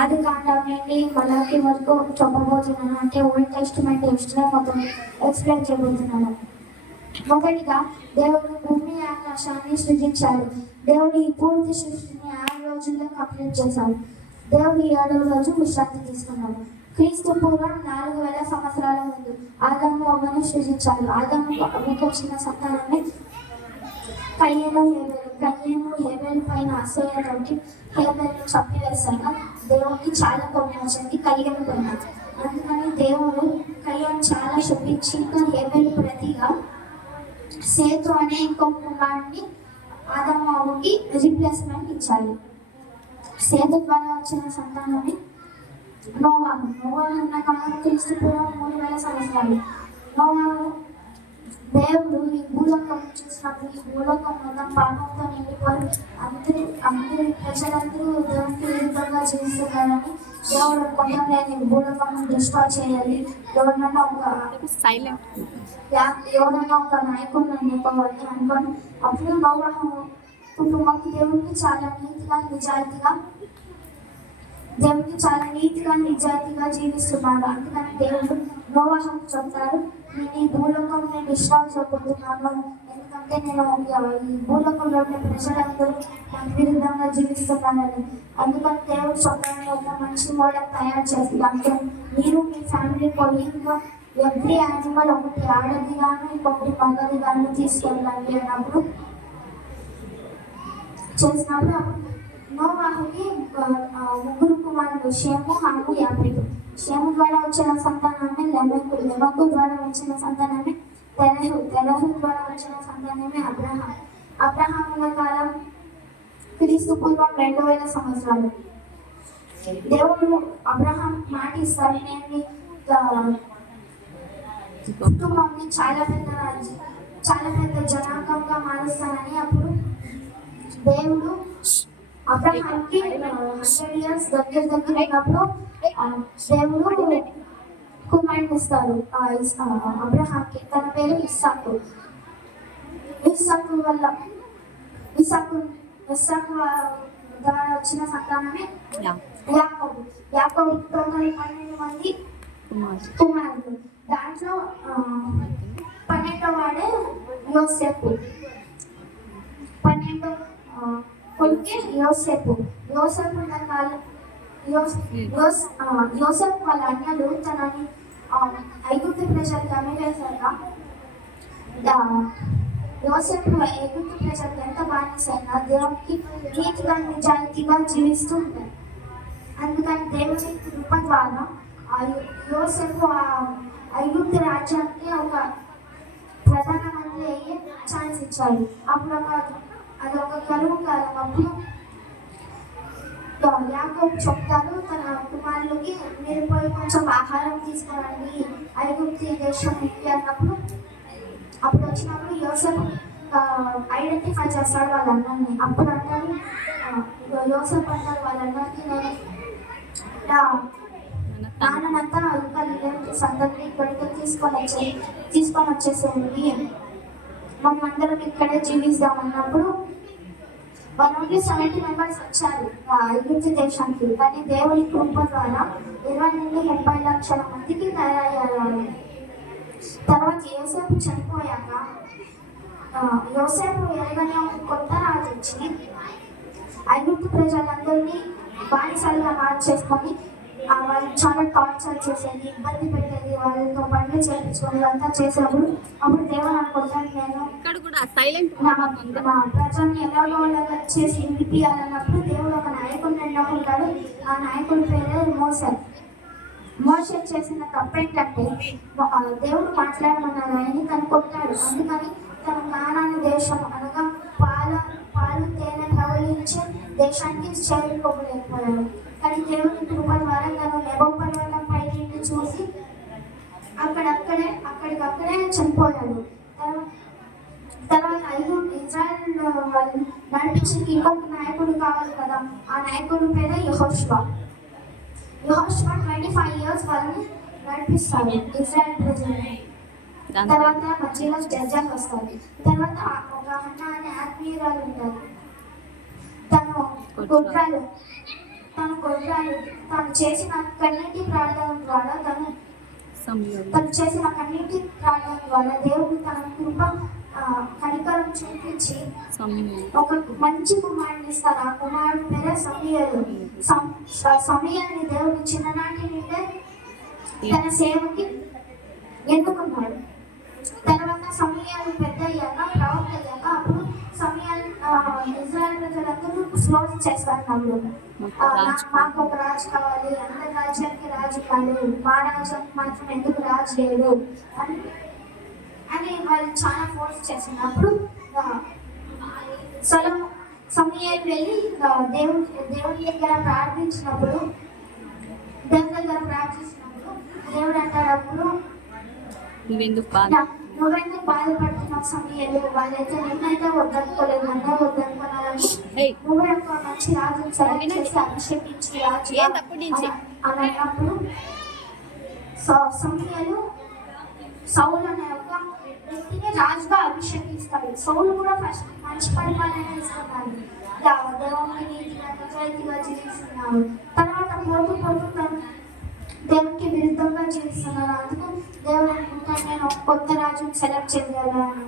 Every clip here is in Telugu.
ఆది కాండం నుండి మలాకి వరకు చెప్పబోతున్నాను. అంటే ఓల్డ్ టెస్ట్మెంట్ హిస్టరీ మొత్తం ఎక్స్ప్లెయిన్ చేయబోతున్నాను. మొదటిగా దేవుడు భూమి ఆకాశాన్ని సృజించాడు. దేవుడు ఈ పూర్తి సృష్టిని ఆరు రోజుల్లో కంప్లీట్ చేశాడు. దేవుడు ఏడవ రోజు విశ్రాంతి తీసుకున్నాడు. క్రీస్తు పూర్వం నాలుగు వేల సంవత్సరాల ముందు ఆదాము అమ్మను సృజించాడు. ఆదాము అమ్మకు వచ్చిన సంతానమే కయ్యను ఏడు కయ్యను హేబెల్ పైన అసూయతోటి హేబెల్ను చంపివేశాక దేవుడికి చాలా కోపం వచ్చింది కయ్యను పైన అందుకని దేవుడు కయ్యను చాలా శుభించి ఇంకా హేబెల్ ప్రతిగా సేతు అనే ఇంకో కుమారుడిని ఆదమ్మావుకి రీప్లేస్మెంట్ ఇచ్చారు సేతు ద్వారా వచ్చిన సంతానమే నోవాహు. నోవాహు ఉన్న కాలం క్రీస్తు పూర్వం మూడు వేల సంవత్సరాలు. నోవాహు దేవుడు ఈ భూలోకం చూసినప్పుడు ఈ భూలోకం మొత్తం పాపంతో నిండిపోయి అందరూ అందరి ప్రజలందరూ దేవుడికి విరుద్ధంగా జీవిస్తున్నారని దేవుడు అనుకుంటాం నేను భూలోకం డిస్ట్రాయ్ చేయాలి. ఎవరన్నా ఒక సైలెంట్ ఎవరన్నా ఎవరైనా ఒక నాయకుడిని ఎన్నుకోవాలి అనుకోని అప్పుడు నోవాహు కుటుంబం దేవుడికి చాలా నీతిగా నిజాయితీగా దేవుడు చాలా నీతిగా నిజాయితీగా జీవిస్తున్నాడు అందుకని దేవుడు నోవాహం చెప్తారు నేను ఈ భూలోకం నేను ఇష్టాలు ఎందుకంటే నేను ఈ భూలోకంలో ఉన్న ప్రజలందరూ నాకు విరుద్ధంగా జీవిస్తున్నానని అందుకని దేవుడు చెప్తాను ఒక మంచి మోడల్ తయారు చేసి అంటే మీరు మీ ఫ్యామిలీ పోయి ఇంకా ఎవ్రీ యానిమల్ ఒకటి ఆడది కానీ ఇంకొకటి మగది కానీ తీసుకెళ్ళండి అన్నప్పుడు చేసినప్పుడు నోవాహుకి ముగ్గురు కుమారుడు షేము హాము యాపిడు షేము ద్వారా వచ్చిన సంతానమే లెమకు లెమకు ద్వారా వచ్చిన సంతానమే తెరహు తెరహు ద్వారా వచ్చిన సంతానమే అబ్రహాం. అబ్రహాముల కాలం క్రీస్తు పూర్వం రెండు వేల సంవత్సరాలు. దేవుడు అబ్రహాం మాట ఇస్తాడు నేను కుటుంబాన్ని చాలా పెద్ద చాలా పెద్ద జనాంగంగా మారుస్తానని అప్పుడు దేవుడు అబ్రహాంకి హండ్రెడ్ ఇయర్స్ దగ్గర దగ్గర అయినప్పుడు ఆ, దేవుడు కుమారుని ఇస్తారు అబ్రహాంకి తన పేరు ఇస్సాకు. ఇస్సాకు వల్ల ఇస్సాకు ఇస్సాకు ద్వారా వచ్చిన సంతానమే యాకోబు. యాకోబు టోటల్ పన్నెండు మంది కుమారుడు. దాంట్లో పన్నెండో వాడే యోసేపు. పన్నెండు కొడుకే యోసేపు. యోసేపు కాలం ఆ, యోసేపు వాళ్ళ అన్నలు తనని ఐగుప్తు ప్రజలకు అమ్మివేశాక యోసేపు ఐగుప్తు ప్రజలకు ఎంత బానిసైనా దేవునికి నీతిగా నిజాయితీగా జీవిస్తూ ఉంటారు అందుకని దేవుని కృప ద్వారా యోసేపు ఐగుప్తు రాజ్యానికి ఒక ప్రధానమంత్రి అయ్యే ఛాన్స్ ఇచ్చాడు. అప్పుడు ఒక అది ఒక కరువు కాలం అప్పుడు యాకోబు చెప్తారు తన కుమారులకి మీరు పోయి కొంచెం ఆహారం తీసుకురండి. ఐగుప్తి దేశం ఉంది అన్నప్పుడు అప్పుడు వచ్చినప్పుడు యోసేపు ఐడెంటిఫై చేస్తాడు వాళ్ళ అప్పుడు అంటారు ఆ, అంటారు వాళ్ళందరికీ నేను నాన్నంతా ఇంకా రిలేటివ్స్ అందరినీ ఇక్కడికి తీసుకొని వచ్చే తీసుకొని వచ్చేసేయండి. మనం అందరం ఇక్కడే జీవిస్తామన్నప్పుడు వన్ ఓన్లీ సెవెంటీ మెంబర్స్ వచ్చారు. ఆ దేశానికి కానీ దేవుని కృప ద్వారా ఇరవై నుండి ముప్పై లక్షల మందికి తయారయ్యారు. తర్వాత యోసేపు చనిపోయాక యోసేపు ఎరగనే ఒక కొత్త రాజు వచ్చి ఐగుప్తు ప్రజలందరినీ బానిసలుగా మార్చేసుకొని వాళ్ళు చాలా టార్చర్ చేసేది ఇబ్బంది పెట్టేది వాళ్ళతో పనులు చేయించుకొని అంతా చేసేప్పుడు అప్పుడు దేవుడు అనుకుంటాను నేను ఇక్కడ కూడా సైలెంట్ నా ప్రజల్ని అలాగా చేసి వినిపించాలన్నప్పుడు దేవుడు ఒక నాయకుడిని ఎన్నుకుంటాడు ఆ నాయకుడి పేరే మోసర్ మోసర్ చేసిన తప్పు ఏంటంటే ఆ దేవుడు మాట్లాడమన్నారు ఆయన్ని తను కొట్టాడు. అందుకని తన కానాని దేశం అనగా పాల పాలు తేనె ప్రవహించే దేశానికి చేరుకోలేకపోయాడు. కానీ దేవుని కృప ద్వారా తను నెబో పర్వతం పై నుండి చూసి అక్కడక్కడే అక్కడికక్కడే చనిపోయాడు. తర్వాత ఐదు ఇజ్రాయెల్ వాళ్ళు నడిపించిన ఇంకొక నాయకుడు కావాలి కదా? ఆ నాయకుడు పేరే Yehoshua. Yehoshua twenty five years వాళ్ళని నడిపిస్తారు ఇజ్రాయెల్ ప్రజల్ని తర్వాత మధ్యలో జడ్జాలు వస్తారు తర్వాత ఒక హన్న అనే ఆత్మీయురాలు ఉంటారు. తను కుట్రాలు. తను గొర్రెలు తను చేసిన కన్నీటి ప్రార్థన ద్వారా తను తను చేసిన కన్నీటి ప్రార్థన ద్వారా దేవుడు తన కృప కనికరం చూపించి ఒక మంచి కుమారుని ఇస్తారు ఆ కుమారుడు పేరే సమయలు. సమయాన్ని దేవుడు చిన్ననాటి నుండే తన సేవకి ఎన్నుకున్నాడు తర్వాత సమయాలు పెద్ద అయ్యాక ప్రవక్త అయ్యాక అప్పుడు సమయాలు ఇజ్రాయల్ ప్రజలందరూ స్లోజ్ చేస్తారు నమ్ముడు ఆ, నా- మాకు ఒక రాజు కావాలి. అందరి రాజ్యానికి రాజు కాదు. మా రాజ్యానికి మాత్రం ఎందుకు రాజు లేడు? అని అని వాళ్ళు చాలా ఫోర్స్ చేసినప్పుడు సొలం సమయాలు వెళ్ళి దేవుడి దేవుడి దగ్గర ప్రార్థించినప్పుడు దేవుడి దగ్గర ప్రార్థించినప్పుడు దేవుడు అంటాడప్పుడు నువ్వెందుకు నువ్వెందుకు బాధపడుతున్నావు సమయాలు వాళ్ళైతే నిన్నైతే వద్దనుకోలేదు నన్నే వద్దనుకున్నారని నువ్వే ఒక మంచి రాజు సెలెక్ట్ చేసి అభిషేకించి రాజు? అని అన్నప్పుడు సమయాలు సౌలు అనే ఒక వ్యక్తిని రాజుగా అభిషేకిస్తాడు. సౌలు కూడా ఫస్ట్ మంచి పరిపాలన ఇస్తున్నాడు దా- దేవునికి నీతిగా నిజాయితీగా జీవిస్తున్నాడు. తర్వాత పోతూ పోతూ తను దేవునికి విరుద్ధంగా జీవిస్తున్నాడు అందుకు దేవుడు అనుకుంటాడు నేను ఒక కొత్త రాజుని సెలెక్ట్ చేయాలి అని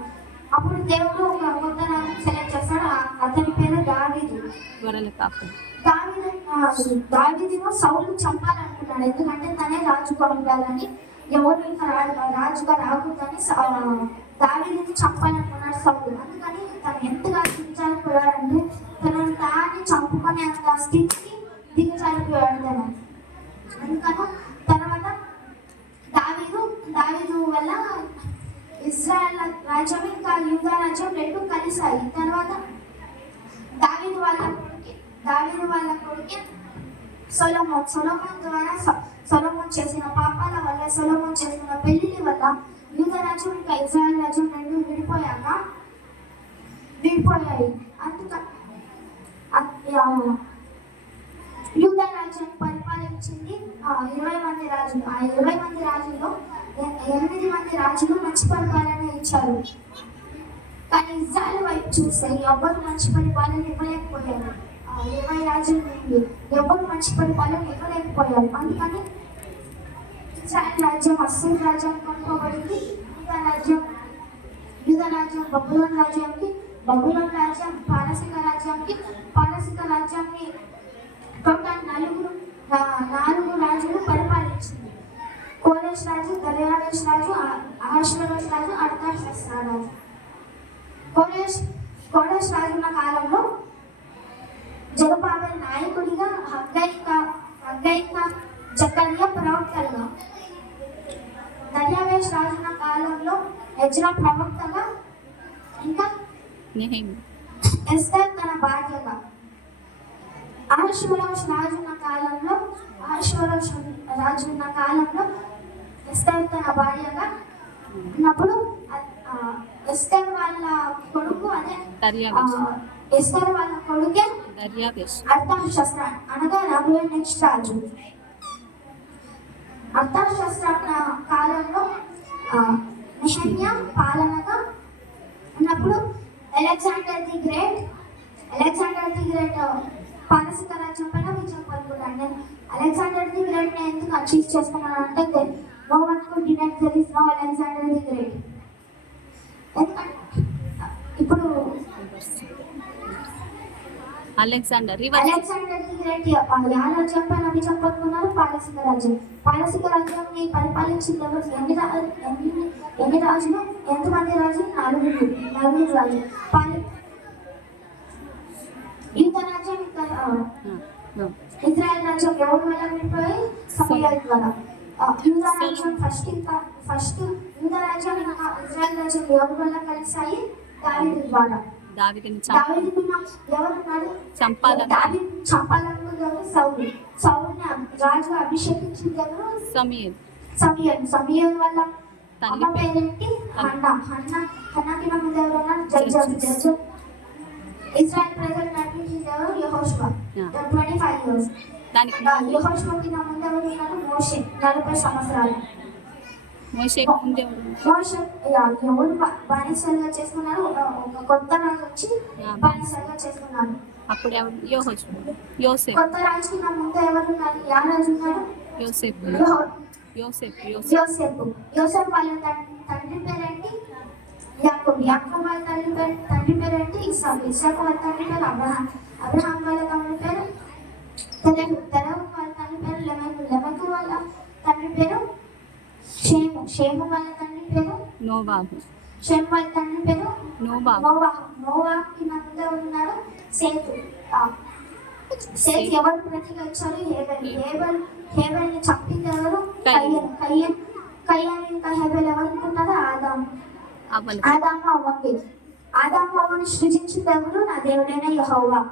అప్పుడు దేవుడు ఒక కొత్త రాజుని సెలెక్ట్ చేస్తాడు. అతని పేరు దావీదు. దావీదు దావీదును సౌలు చంపాలనుకున్నాడు ఎందుకంటే తనే రాజుగా ఉండాలని ఎవరు ఇంకా రాజుగా రాకూడదని దావీదుని చంపాలనుకున్నాడు సౌలు. అందుకని తను ఎంతగా దిగజారిపోయాడంటే తనను తాన్ని చంపుకునే అంత స్థితికి దిగజారిపోయాడు తను అందుకని తర్వాత దావీదు దావీదు వల్ల ఇజ్రాయెల్ రాజ్యం ఇంకా యూదా రాజ్యం రెండు కలిశాయి తర్వాత దావీదు వాళ్ళ కొడుకు దావీదు వాళ్ళ కొడుకు సొలమోన్ ద్వారా సొ- సొలమోన్ చేసిన పాపాల వల్ల సొలమోన్ చేసిన పెళ్ళి వల్ల యూద రాజ్యం ఇంకా ఇజ్రాయల్ రాజ్యం రెండు విడిపోయాక విడిపోయాయి. అందుక యూద రాజ్యం పరిపాలించింది ఇరవై మంది రాజులు. ఆ ఇరవై మంది రాజుల్లో ఎ- ఎనిమిది మంది రాజులు మంచి పరిపాలన ఇచ్చారు. కానీ ఇజ్రాయల్ వైపు చూస్తే ఎవరు మంచి పరిపాలన ఇవ్వలేకపోయారు? ఇరవై రాజ్యం ఉంది ఎవరు మంచి పరిపాలన ఇవ్వలేకపోయారు అందుకని ఇజ్రాయల్ రాజ్యం అస్సలు రాజ్యం కొనుక్కోబడింది. యూదా రాజ్యం యూదా రాజ్యం బబులోన్ రాజ్యానికి బబులోన్ రాజ్యం పారసిక రాజ్యానికి పారసిక రాజ్యాన్ని టోటల్ నలుగురు నాలుగు రాజులు పరిపాలించింది. కోరేష్ రాజు దర్యావేష్ రాజు అహర్షవేష్ రాజు అర్థాషస్ రాజు. కోరేష్ కోరేష్ రాజున్న కాలంలో జగబాబెల్ నాయకుడిగా హగ్గైక హగ్గైక జకర్య ప్రవక్తలుగా. దర్యావేష్ రాజున్న కాలంలో ఎజ్రా ప్రవక్తగా ఇంకా ఎస్తర్ తన భార్యగా. అహశ్వరోష్ రాజున్న కాలంలో అహశ్వరోష్ రాజున్న కాలంలో ఎస్తర్ తన భార్యగా ఉన్నప్పుడు ఆ, ఎస్తర్ వాళ్ళ కొడుకు అదే ఎస్తర్ వాళ్ళ కొడుకే దర్యావేష్ అర్థశాస్త్ర అనగా రాబోయే నెక్స్ట్ రాజు అర్థశాస్త్ర కాలంలో నిషన్య పాలనగా ఉన్నప్పుడు Alexander the great Alexander the great పారసిక రాజ్యం పైన విజయం పొందుకున్నాడు అలెగ్జాండర్ ది గ్రేట్ నేను ఎందుకు అచీవ్ చేసుకున్నాను అంటే no one could deny it there is no Alexander the great. ఎందుకంటే ఇప్పుడు Alexander reverse Alexander the great yeah రాజ్యం. పారసిక రాజ్యాన్ని పరిపాలించింది ఎవరు ఎన్ని ఎన్ని ఎన్ని రాజులు? ఎంతమంది రాజులు? నలుగురు నలుగురు రాజులు. పాలి రాజ్యం ఇంకా ఆ, ఇజ్రాయెల్ రాజ్యం ఎవరి వల్ల విడిపోయి సమయాల ద్వారా. రాజ్యం ఫస్ట్ ఇంకా ఫస్ట్ యూద రాజ్యం ఇంకా ఇజ్రాయెల్ రాజ్యం ఎవరి వల్ల కలిసాయి దావీదు ద్వారా. దావిదిని చంపాలని. అభిషేకించింది ఎవరు సమీర్ సమయం సమయం వల్ల తల్లి పేరేంటి హన్న. హన్న హన్నకి నా ముందు ఎవరున్నారు జడ్జి ప్రజలు యెహోషువ. ట్వంటీ ఫైవ్ ఇయర్స్ దానికి యెహోషువకి మోషే. నలభై సంవత్సరాలు మోషేకి ముందే ఉంది. మోషే యా, ఎవరు బానిసలుగా చేసుకున్నారు ఒక కొత్త రాజు వచ్చి. బానిసలుగా చేసుకున్నారు అప్పుడు ఎవరు? యోహోషు యోసేపు. కొత్త రాజుకి నా ముందు ఎవరు ఉన్నారు యా రాజు ఉన్నారు యోసేపు. యెహో- యోసేపు. యోసేపు. వాళ్ళ తండ్రి పేరేంటి? యాకోబు. యాకోబు వాళ్ళ తండ్రి పేరు తండ్రి పేరేంటి? ఇసాకు. ఇసాకు వాళ్ళ తండ్రి పేరు అబ్రహాం అబ్రహాం వాళ్ళ తండ్రి పేరు తెలహు. తెలహు వాళ్ళ తండ్రి పేరు లెమకు లెమకు వాళ్ళ తండ్రి పేరు షేము షేము వాళ్ళ తండ్రి పేరు నోబాబు షేము వాళ్ళ తండ్రి పేరు నోబాబు నోవాహు నోవాహుకి నా ముందే ఉన్నాడు సేతు. ఎవరు ప్రతిగా ఇచ్చారు హేబెల్. హేబెల్ హేబెల్ని చంపింది ఎవరు కయ్యను కయ్యన్ కయ్యన్ ఇంకా హేబెల్ ఎవరు అనుకుంటారు? ఆదాము. అవలు ఆదాము అవ్వండి. అవ్వని సృజించింది ఎవరు నా దేవుడైన యెహోవా.